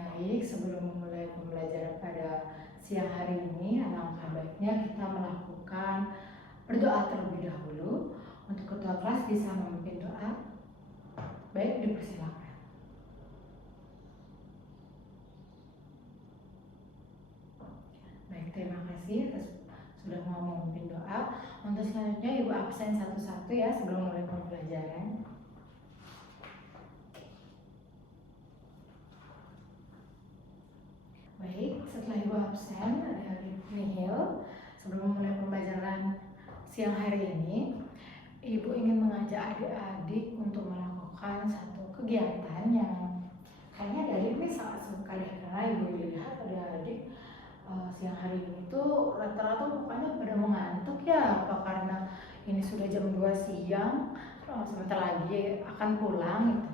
Baik, sebelum memulai pembelajaran pada siang hari ini, alangkah baiknya kita melakukan berdoa terlebih dahulu. Untuk ketua kelas bisa memimpin doa. Baik, dipersilakan. Baik, terima kasih sudah mau memimpin doa. Untuk selanjutnya Ibu absen satu-satu ya sebelum mulai pembelajaran. Baik, setelah Ibu absen, ada Nihil. Sebelum mulai pembelajaran siang hari ini, Ibu ingin mengajak adik-adik untuk melakukan satu kegiatan yang kayaknya adik-adik ini sangat suka deh, karena Ibu lihat adik-adik siang hari ini tuh rata-rata pokoknya pada mengantuk ya, apa karena ini sudah jam 2 siang, sebentar lagi akan pulang gitu.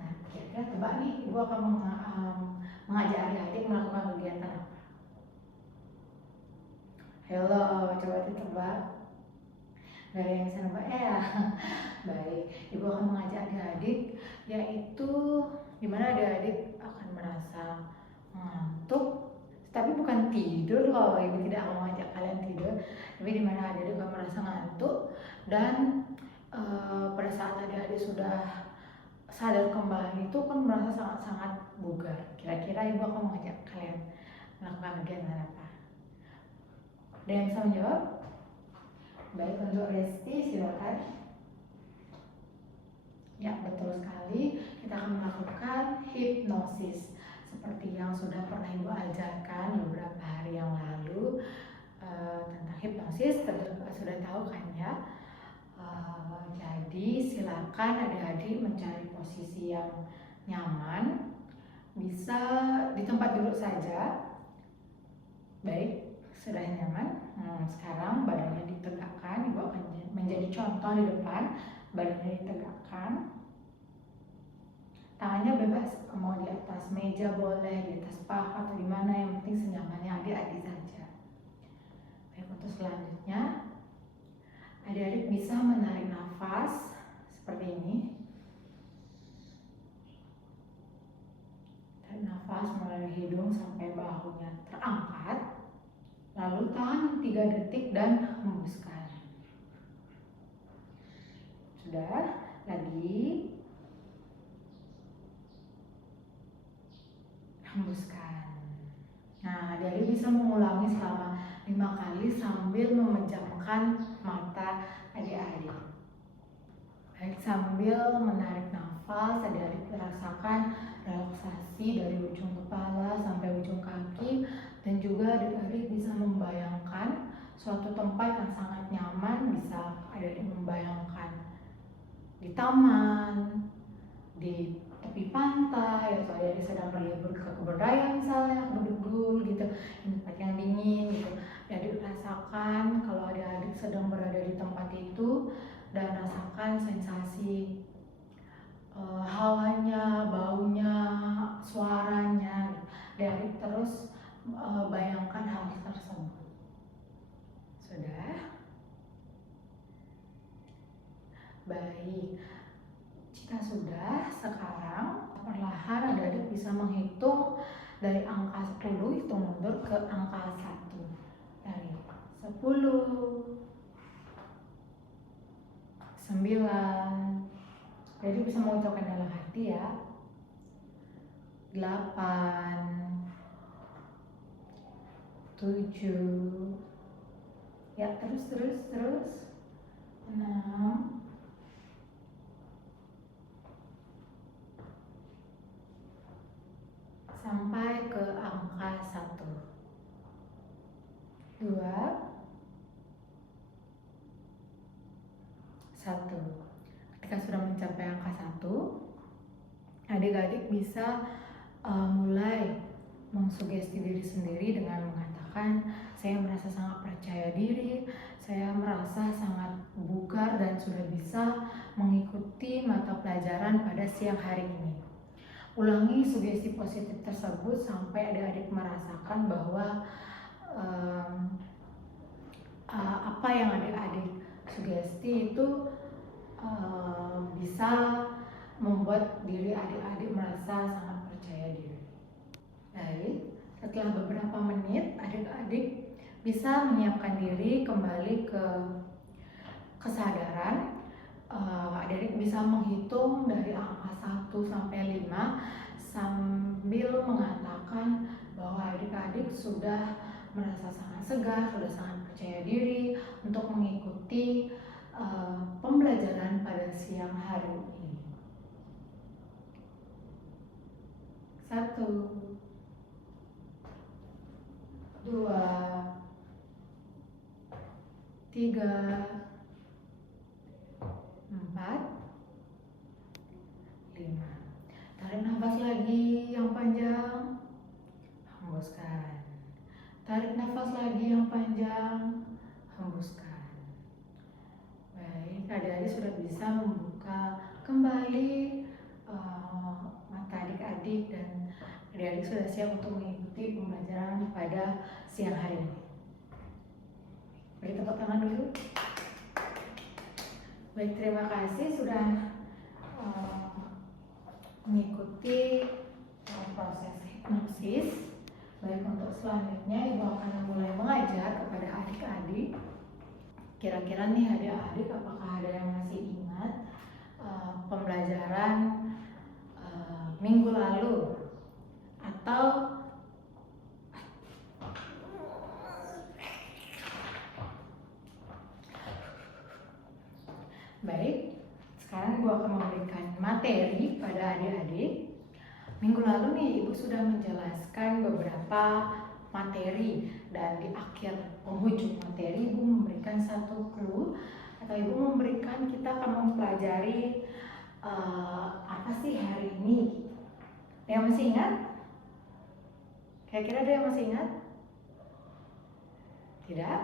Nah, kira-kira tebak nih, Ibu akan mengajak adik-adik melakukan kegiatan apa? Halo, coba ditebak. Gak ada yang bisa nebak ya? Baik, Ibu akan mengajak adik-adik, yaitu dimana adik-adik akan merasa ngantuk, tapi bukan tidur loh. Ibu tidak akan mengajak kalian tidur, tapi dimana adik-adik akan merasa ngantuk dan pada saat adik-adik sudah sadar kembali itu kan merasa sangat-sangat bugar. Kira-kira Ibu akan mengajak kalian melakukan kegiatan apa? Ada yang bisa menjawab? Baik, untuk Resti silakan. Ya, betul sekali. Kita akan melakukan hipnosis seperti yang sudah pernah Ibu ajarkan beberapa hari yang lalu tentang hipnosis. Sudah tahu kan ya? Jadi silakan adik-adik mencari posisi yang nyaman, bisa di tempat duduk saja. Baik, sudah nyaman. Sekarang badannya ditegakkan. Ibu akan menjadi contoh di depan. Badannya ditegakkan. Tangannya bebas, mau di atas meja boleh, di atas paha atau di mana, yang penting senyamannya adik-adik saja. Baik, untuk selanjutnya adik-adik bisa menarik nafas seperti ini. Tarik nafas melalui hidung sampai bahunya terangkat. Lalu tahan 3 detik dan hembuskan. Sudah, lagi. Hembuskan. Nah, adik-adik bisa mengulangi selama 5 kali sambil memejamkan mata adik-adik. Baik, sambil menarik nafas, adik-adik rasakan relaksasi dari ujung kepala sampai ujung kaki, dan juga adik-adik bisa membayangkan suatu tempat yang sangat nyaman. Bisa adik-adik membayangkan di taman, di tepi pantai, atau adik-adik sedang berlibur ke kebun raya misalnya, ke Bedugul gitu, di tempat yang dingin gitu. Adik rasakan kalau adik-adik sedang berada di tempat itu dan rasakan sensasi hawanya, baunya, suaranya. Adik terus bayangkan hal tersebut. Sudah? Baik. Jika sudah, sekarang perlahan adik-adik bisa menghitung dari angka 10, hitung mundur ke angka 1. Dari 10, 9, jadi bisa mengucapkan dalam hati ya. 8, 7, ya terus 6, 5 sampai ke angka 1. 2, 1. Ketika sudah mencapai angka 1, adik-adik bisa mulai mengsugesti diri sendiri dengan mengatakan, saya merasa sangat percaya diri, saya merasa sangat bugar dan sudah bisa mengikuti mata pelajaran pada siang hari ini. Ulangi sugesti positif tersebut sampai adik-adik merasakan bahwa apa yang adik-adik sugesti itu bisa membuat diri adik-adik merasa sangat percaya diri. Baik, setelah beberapa menit adik-adik bisa menyiapkan diri kembali ke kesadaran. Adik-adik bisa menghitung dari angka 1 sampai 5 sambil mengatakan bahwa adik-adik sudah merasa sangat segar, sudah sangat percaya diri untuk mengikuti pembelajaran pada siang hari ini. 1, 2, 3, 4, 5. Tarik nafas lagi yang panjang, hembuskan. Tarik nafas lagi yang panjang, hembuskan. Baik, adik-adik sudah bisa membuka kembali mata adik-adik dan adik-adik sudah siap untuk mengikuti pembelajaran pada siang hari ini. Beri tepuk tangan dulu. Baik, terima kasih sudah mengikuti proses hipnosis. Baik, untuk selanjutnya Ibu akan mulai mengajar kepada adik-adik. Kira-kira nih adik-adik apakah ada yang masih ingat pembelajaran minggu lalu atau baik, sekarang Ibu akan memberikan materi pada adik-adik. Minggu lalu nih Ibu sudah menjelaskan beberapa materi dan di akhir penghujung materi Ibu memberikan satu clue atau Ibu memberikan kita akan mempelajari apa sih hari ini. Yang masih ingat? Kira-kira ada yang masih ingat? Tidak?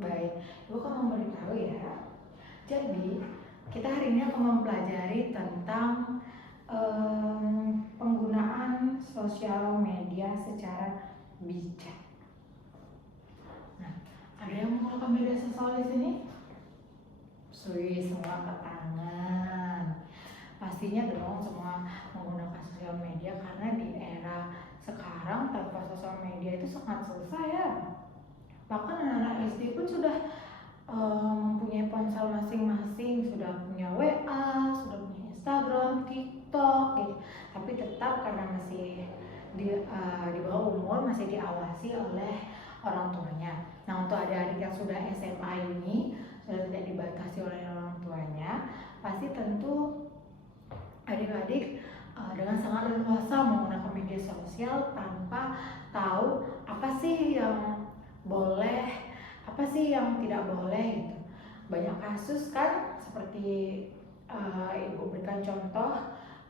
Baik, Ibu akan memberitahu ya. Jadi, kita hari ini akan mempelajari tentang penggunaan sosial media secara bijak. Nah, ada yang menggunakan media sosial di sini? Semua angkat tangan. Pastinya dong semua menggunakan sosial media karena di era sekarang tanpa sosial media itu sangat susah ya. Bahkan anak-anak SD pun sudah mempunyai ponsel masing-masing, sudah punya WA, sudah punya Instagram, TikTok gitu. Tapi tetap karena masih di bawah umur masih diawasi oleh orang tuanya. Nah, untuk adik-adik yang sudah SMA ini sudah tidak dibatasi oleh orang tuanya, pasti tentu adik-adik dengan sangat leluasa menggunakan media sosial tanpa tahu apa sih yang boleh, apa sih yang tidak boleh gitu. Banyak kasus kan seperti Ibu berikan contoh,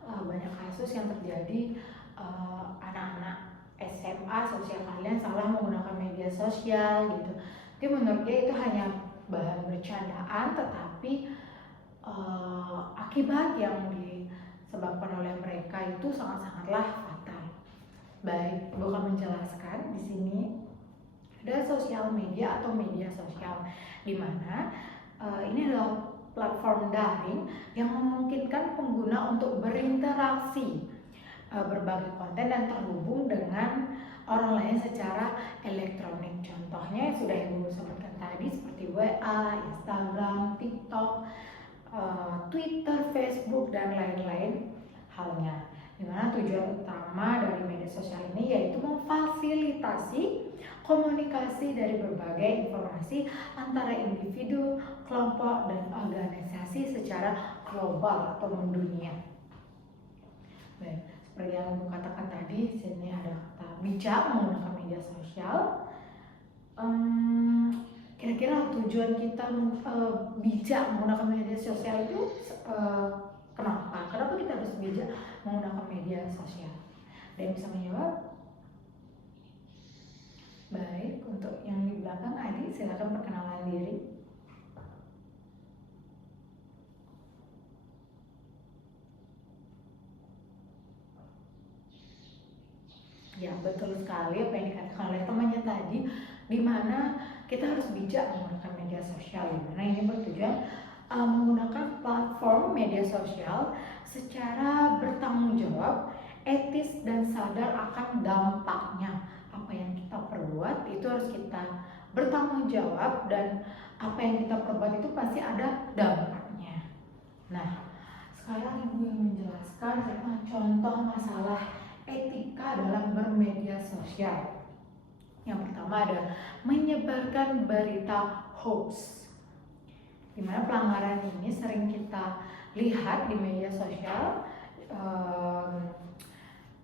banyak kasus yang terjadi anak-anak SMA sosial kalian salah menggunakan media sosial gitu. Jadi menurut dia itu hanya bahan bercandaan, tetapi akibat yang disebabkan oleh mereka itu sangat-sangatlah fatal. Baik, Ibu akan menjelaskan di sini ada sosial media atau media sosial di mana ini adalah platform daring yang memungkinkan pengguna untuk berinteraksi, berbagi konten dan terhubung dengan orang lain secara elektronik. Contohnya yang sudah Ibu sebutkan tadi seperti WA, Instagram, TikTok, Twitter, Facebook dan lain-lain halnya. Dimana tujuan utama dari media sosial ini yaitu memfasilitasi komunikasi dari berbagai informasi antara individu, kelompok, dan organisasi secara global atau mendunia. Baik, seperti yang Ibu katakan tadi, sini ada kata bijak menggunakan media sosial. Kira-kira tujuan kita bijak menggunakan media sosial itu kenapa? Kenapa kita harus bijak menggunakan media sosial? Ada yang bisa menjawab? Baik, untuk yang di belakang Adi, silakan perkenalan diri. Ya, betul sekali apa yang dikatakan oleh temannya tadi, di mana kita harus bijak menggunakan media sosial. Nah, ini bertujuan menggunakan platform media sosial secara bertanggung jawab etis dan sadar akan dampaknya. Apa yang kita perbuat itu harus kita bertanggung jawab, dan apa yang kita perbuat itu pasti ada dampaknya. Nah, sekarang Ibu yang menjelaskan tentang contoh masalah etika dalam bermedia sosial. Yang pertama ada menyebarkan berita hoax, di mana pelanggaran ini sering kita lihat di media sosial,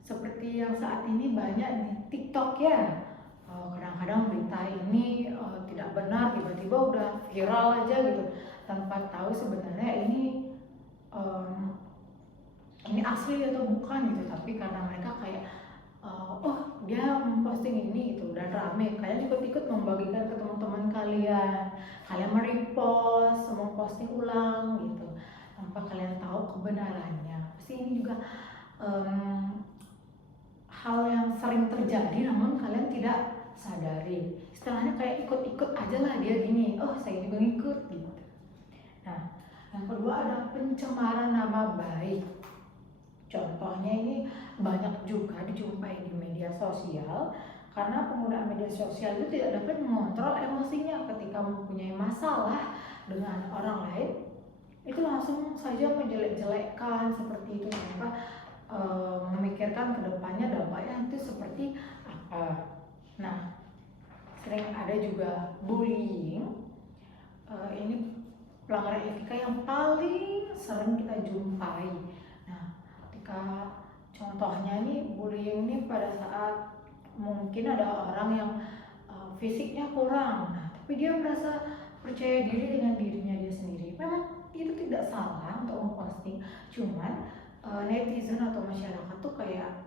seperti yang saat ini banyak di TikTok ya. Kadang-kadang berita ini tidak benar, tiba-tiba udah viral aja gitu, tanpa tahu sebenarnya ini asli atau bukan gitu. Tapi karena mereka kayak oh dia memposting ini gitu dan rame, kalian ikut-ikut membagikan ke teman-teman kalian, kalian merepost, memposting ulang gitu, tanpa kalian tahu kebenarannya. Pasti ini juga hal yang sering terjadi namun kalian tidak sadari. Istilahnya kayak ikut-ikut aja lah dia gini, oh saya juga ngikut gitu. Nah, yang kedua ada pencemaran nama baik. Contohnya ini banyak juga dijumpai di media sosial, karena pengguna media sosial itu tidak dapat mengontrol emosinya. Ketika mempunyai masalah dengan orang lain, itu langsung saja menjelek-jelekkan seperti itu, tanpa memikirkan kedepannya dampaknya itu seperti apa. Nah, sering ada juga bullying. Ini pelanggaran etika yang paling sering kita jumpai. Nah, ketika contohnya ini bullying ini pada saat mungkin ada orang yang fisiknya kurang, nah tapi dia merasa percaya diri dengan dirinya dia sendiri. Memang itu tidak salah untuk memposting, cuman netizen atau masyarakat tuh kayak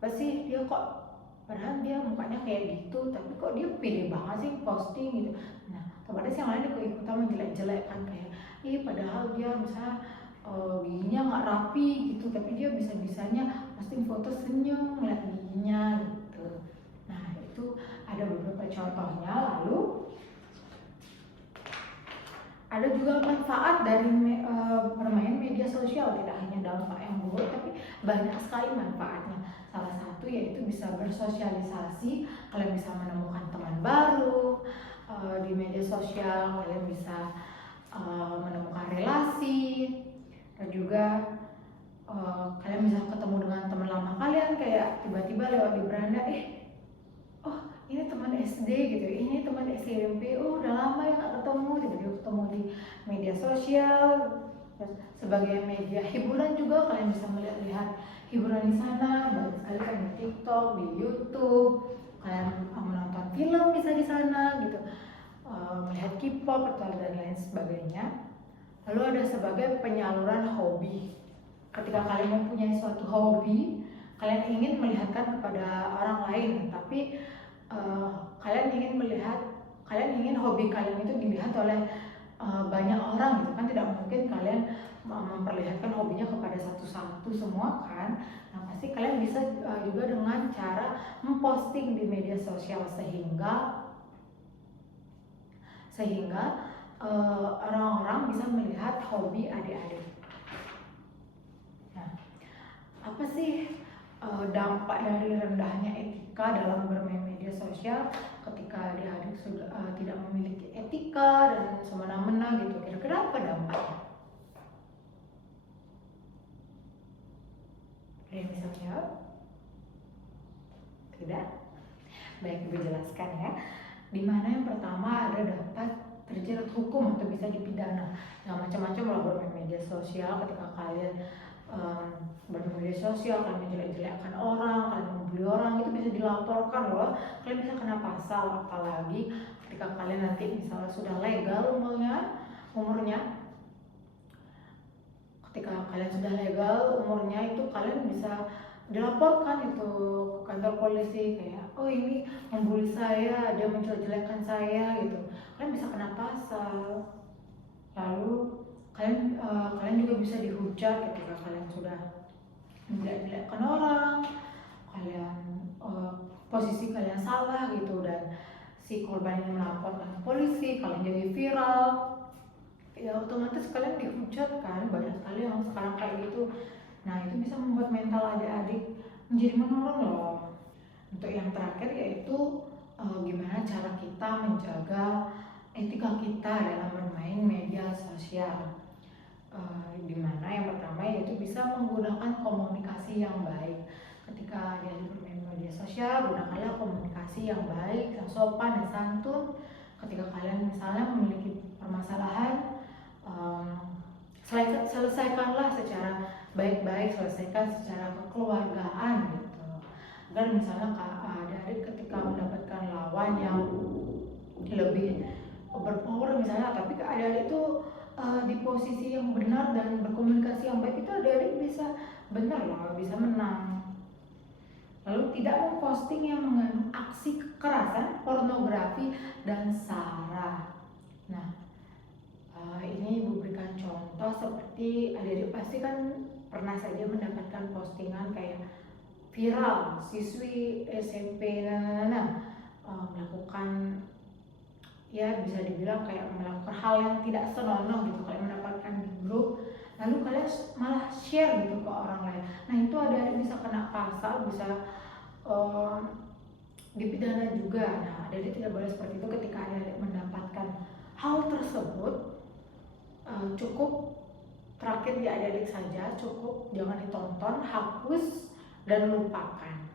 apa sih dia kok, padahal dia mukanya kayak gitu tapi kok dia pede banget sih posting gitu. Nah, otomatis yang lain ikut-ikutan menjelek-jelekkan kayak padahal dia misalnya giginya nggak rapi gitu, tapi dia bisa-bisanya posting foto senyum ngeliat giginya gitu. Nah, itu ada beberapa contohnya. Lalu ada juga manfaat dari bermain media sosial, tidak hanya dampak yang buruk tapi banyak sekali manfaatnya. Salah satu yaitu bisa bersosialisasi, kalian bisa menemukan teman baru di media sosial, kalian bisa menemukan relasi, dan juga kalian bisa ketemu dengan teman lama kalian, kayak tiba-tiba lewat di beranda, oh ini teman SD gitu, ini teman SMP, oh udah lama ya gak ketemu, tiba-tiba ketemu di media sosial. Terus sebagai media hiburan juga kalian bisa melihat hiburan di sana, banyak sekali kan di TikTok, di YouTube, kalian menonton film bisa di sana gitu, melihat K-pop atau dan lain sebagainya. Lalu ada sebagai penyaluran hobi. Ketika kalian mempunyai suatu hobi, kalian ingin melihatkan kepada orang lain, tapi kalian ingin hobi kalian itu dilihat oleh banyak orang gitu kan, tidak mungkin kalian memperlihatkan hobinya kepada satu-satu semua kan. Nah, pasti kalian bisa juga dengan cara memposting di media sosial, sehingga orang-orang bisa melihat hobi adik-adik. Nah, apa sih dampak dari rendahnya etika dalam bermain media sosial ketika adik-adik sudah tidak memiliki etika dan semena-mena gitu? Kira-kira apa dampaknya? Ada yang bisa menjawab? Tidak? Baik, Ibu jelaskan ya. Dimana yang pertama ada dapat terjerat hukum atau bisa dipidana. Nah, macam-macam lah bermain media sosial. Ketika kalian bermedia sosial, kalian menjelek-jelekkan orang, kalian membuli orang, itu bisa dilaporkan loh. Kalian bisa kena pasal, apalagi ketika kalian nanti misalnya sudah legal umurnya. Ketika kalian sudah legal umurnya, itu kalian bisa dilaporkan itu ke kantor polisi, kayak oh ini membuli saya, dia menjelek-jelekkan saya gitu. Kalian bisa kena pasal. Lalu kalian juga bisa dihujat ketika kalian sudah menjelek-jelekkan orang, kalian posisi kalian salah gitu, dan si korban ini melaporkan ke polisi, kalian jadi viral, ya otomatis kalian dihujat kan. Banyak sekali yang sekarang kayak gitu. Nah, itu bisa membuat mental adik-adik menjadi menurun loh. Untuk yang terakhir yaitu gimana cara kita menjaga etika kita dalam bermain media sosial. Dimana yang pertama yaitu bisa menggunakan komunikasi yang baik. Ketika dia bermain media sosial, gunakanlah komunikasi yang baik, yang sopan dan santun. Ketika kalian misalnya memiliki permasalahan, selesaikanlah secara baik-baik, selesaikan secara kekeluargaan gitu. Agar misalnya adik ketika mendapatkan lawan yang lebih berpower misalnya, tapi adik-adik itu di posisi yang benar dan berkomunikasi yang baik, itu adik-adik bisa benar loh, bisa menang. Lalu tidak memposting yang mengandung aksi kekerasan, pornografi, dan sara. Nah, ini ibu berikan contoh seperti adik-adik pasti kan pernah saja mendapatkan postingan kayak viral siswi SMP melakukan, ya bisa dibilang kayak melakukan hal yang tidak senonoh gitu. Kalian mendapatkan di grup, lalu kalian malah share gitu ke orang lain. Nah, itu adik-adik bisa kena pasal, bisa dipidana juga. Nah, adik-adik tidak boleh seperti itu. Ketika adik-adik mendapatkan hal tersebut, cukup terakhir di adik-adik saja, cukup jangan ditonton, hapus dan lupakan.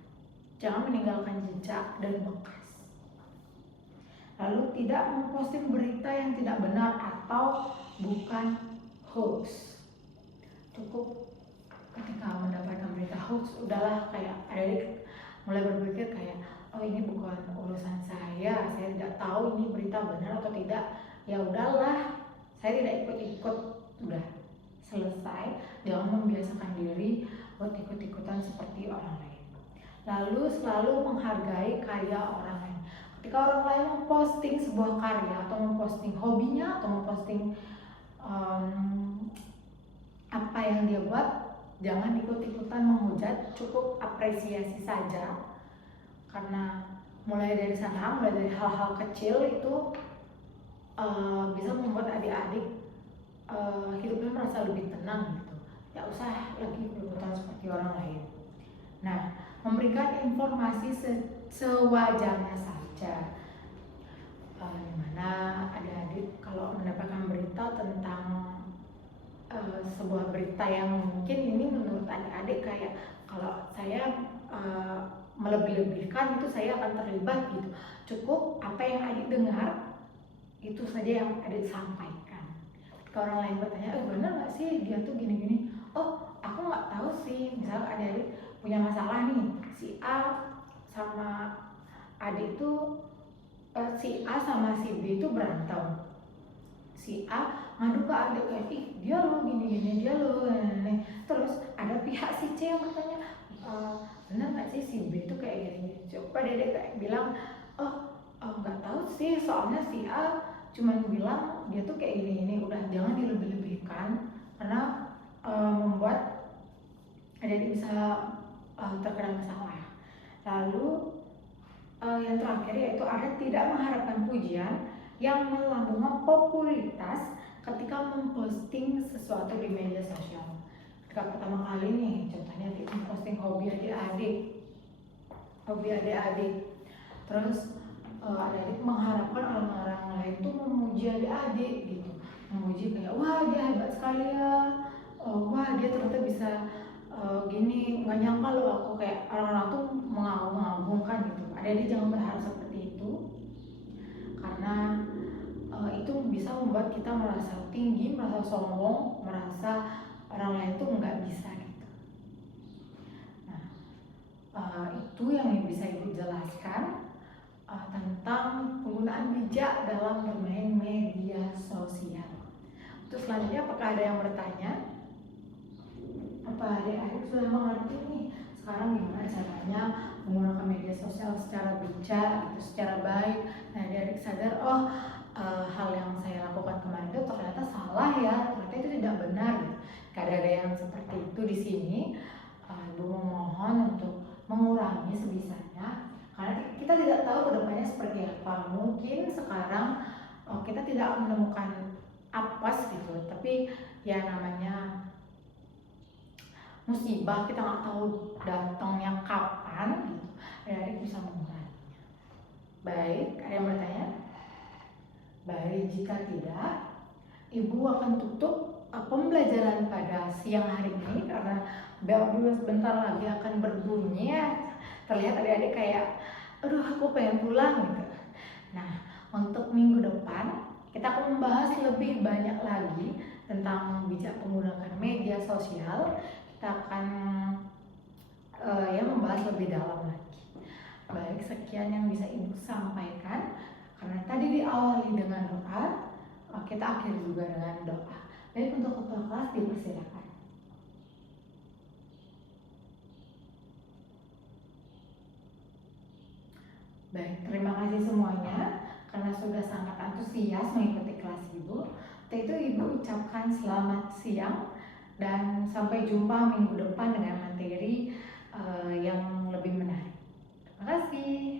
Jangan meninggalkan jejak dan bekas. Lalu tidak memposting berita yang tidak benar atau bukan hoax. Cukup ketika mendapatkan berita hoax, udahlah, kayak adik mulai berpikir kayak, oh ini bukan urusan saya tidak tahu ini berita benar atau tidak, ya udahlah, saya tidak ikut-ikut, udah selesai. Jangan membiasakan diri buat ikut-ikutan seperti orang lain. Lalu selalu menghargai karya orang lain. Ketika orang lain memposting sebuah karya atau memposting hobinya atau memposting apa yang dia buat, jangan ikut-ikutan menghujat, cukup apresiasi saja. Karena mulai dari sana, mulai dari hal-hal kecil itu bisa membuat adik-adik hidupnya merasa lebih tenang gitu. Ya usah lagi ikut-ikutan seperti orang lain. Nah, memberikan informasi sewajarnya saja. Dimana adik-adik kalau mendapatkan berita tentang sebuah berita yang mungkin ini menurut adik-adik kayak, kalau saya melebih-lebihkan itu saya akan terlibat gitu. Cukup apa yang adik dengar itu saja yang adik sampaikan. Kalau orang lain bertanya, benar nggak sih dia tuh gini-gini? Oh, aku nggak tahu sih. Misalnya adik-adik punya masalah nih, si A sama adik itu, si A sama si B itu berantem. Si A ngadu ke adik kayak, ih dia lo gini-gini, dia lo gini. Terus ada pihak si C yang bertanya, benar nggak sih si B itu kayak gini? Coba adik kayak bilang, nggak tahu sih, soalnya si A cuman bilang dia tuh kayak gini-gini. Udah, jangan dilebih-lebihkan karena membuat adik bisa terkena masalah. Lalu yang terakhir yaitu ada tidak mengharapkan pujian yang melambungkan popularitas ketika memposting sesuatu di media sosial. Ketika pertama kali nih, contohnya memposting hobi adik-adik, terus adik-adik mengharapkan orang-orang lain tuh memuji adik-adik gitu, memuji kayak, wah dia hebat sekali ya, wah dia ternyata bisa gini, nggak nyangka loh aku, kayak orang-orang tuh mengagum-agumkan gitu. Adik-adik jangan berharap seperti itu, karena itu bisa membuat kita merasa tinggi, merasa sombong, merasa orang lain tuh nggak bisa gitu. Nah, itu yang bisa ibu jelaskan tentang penggunaan bijak dalam bermain media sosial. Terus selanjutnya, apakah ada yang bertanya? Apa adik-adik sudah mengerti nih sekarang gimana caranya menggunakan media sosial secara bijak, gitu, secara baik? Nah, adik-adik sadar, hal yang saya lakukan kemarin itu ternyata salah ya, ternyata itu tidak benar. Karena ada yang seperti itu di sini, ibu memohon untuk mengurangi sebisanya, karena kita tidak tahu kedepannya seperti apa. Mungkin sekarang kita tidak menemukan apes gitu, tapi ya namanya musibah kita nggak tahu datangnya kapan gitu, adik-adik bisa menguranginya. Baik, ada yang bertanya? Baik, jika tidak, Ibu akan tutup pembelajaran pada siang hari ini karena bel dulu sebentar lagi akan berbunyi ya. Terlihat adik-adik kayak, aduh aku pengen pulang gitu. Nah, untuk minggu depan kita akan membahas lebih banyak lagi tentang bijak menggunakan media sosial. Kita akan membahas lebih dalam lagi. Baik, sekian yang bisa Ibu sampaikan. Karena tadi diawali dengan doa, kita akhiri juga dengan doa. Baik, untuk ketua kelas dipersilakan. Baik, terima kasih semuanya karena sudah sangat antusias mengikuti kelas Ibu. Untuk itu Ibu ucapkan selamat siang dan sampai jumpa minggu depan dengan materi yang lebih menarik. Terima kasih.